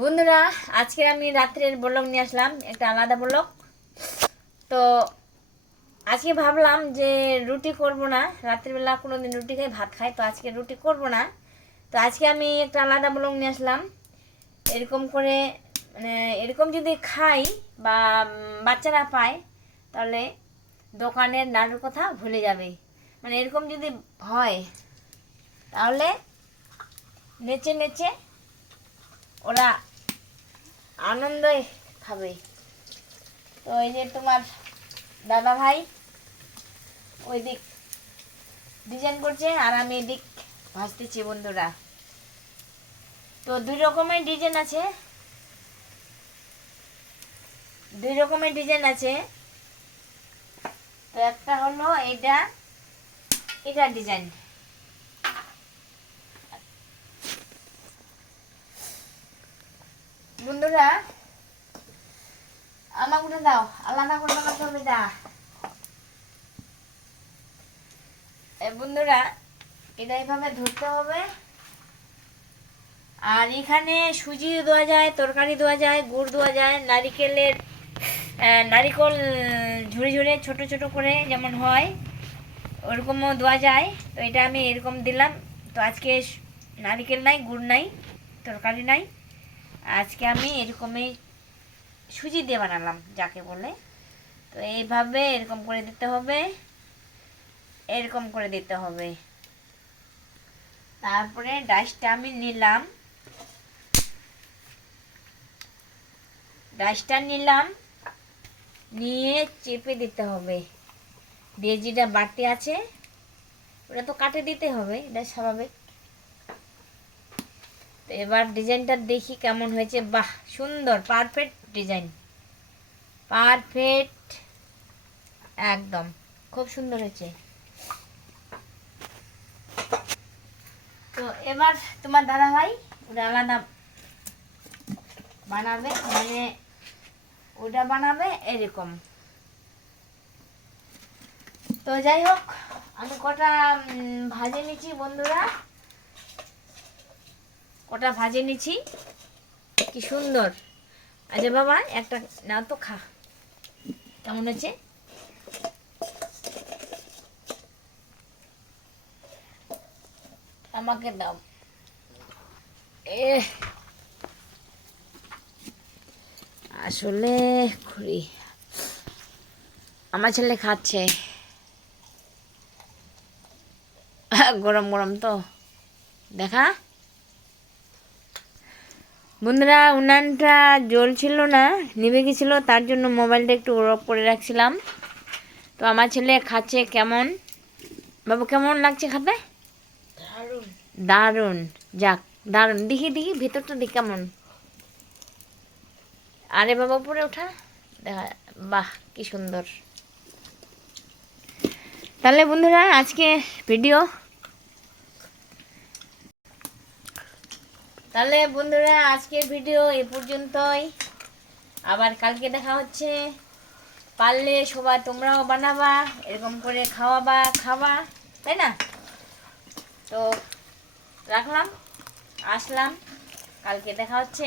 বন্ধুরা, আজকে আমি রাত্রের ব্লগ নিয়ে আসলাম, একটা আলাদা ব্লগ। তো আজকে ভাবলাম যে রুটি করব না, রাত্রিবেলা কোনো দিন রুটি খাই, ভাত খাই, তো আজকে রুটি করব না। তো আজকে আমি একটা আলাদা ব্লগ নিয়ে আসলাম। এরকম করে মানে এরকম যদি খাই বা বাচ্চারা পায়, তাহলে দোকানের নাড়ুর কথা ভুলে যাবে। মানে এরকম যদি হয়, তাহলে নেচে নেচে ওরা আনন্দে খাবে। তো এই যে তোমার দাদা ভাই ওই দিক ডিজাইন করছে আর আমি এদিক ভাজতেছি বন্ধুরা। তো দুই রকমের ডিজাইন আছে, তো একটা হলো এটা ডিজাইন। বন্ধুরা আমাকে উঠে দাও, আলাদা করে দেখাতে হবে। বন্ধুরা এটা এইভাবে ধরতে হবে, আর এখানে সুজি দেওয়া যায়, তরকারি দেওয়া যায়, গুড় দেওয়া যায়, নারিকেল ঝুড়ি ঝুড়ে ছোট ছোট করে যেমন হয় ওরকমও দেওয়া যায়। তো এটা আমি এরকম দিলাম। তো আজকে নারিকেল নাই, গুড় নাই, তরকারি নাই, আজকে আমি এরকমই সুজি দিয়ে বানালাম যাকে বলে। তো এইভাবে এরকম করে দিতে হবে, এরকম করে দিতে হবে। তারপরে ডাইসটা আমি নিলাম, নিয়ে চেপে দিতে হবে। দিয়ে যেটা বাড়তি আছে ওটা তো কাটে দিতে হবে, এটা স্বাভাবিক। তো এবার ডিজাইনটা দেখি কেমন হয়েছে। বাহ, সুন্দর, পারফেক্ট ডিজাইন, পারফেক্ট, একদম খুব সুন্দর হয়েছে। তো এবার তোমার দাদা ভাই ওটা আলাদা বানাবে, মানে ওটা বানাবে এরকম। তো যাই হোক, আমি কটা ভাজে নিচ্ছি বন্ধুরা, কি সুন্দর। আচ্ছা বাবা, একটা নাও তো, খা, কেমন হয়েছে? আমাকে দাও। আসলে খুঁড়ি আমার ছেলে খাচ্ছে, গরম গরম তো দেখা। বন্ধুরা উনানটা জ্বলছিল না, নিভে গেছিলো, তার জন্য মোবাইলটা একটু অফ করে রাখছিলাম। তো আমার ছেলে খাচ্ছে। কেমন বাবু, কেমন লাগছে খেতে? দারুণ, যাক দারুণ। দেখি ভেতরটা দেখি কেমন। আরে বাবা উপরে ওঠা, দেখা, বাহ কি সুন্দর। তাহলে বন্ধুরা আজকে ভিডিও আজকের ভিডিও এ পর্যন্তই। আবার কালকে দেখা হচ্ছে। পারলে সবাই তোমরাও বানাবা, এরকম করে খাওয়া, তাই না? তো রাখলাম, আসলাম, কালকে দেখা হচ্ছে।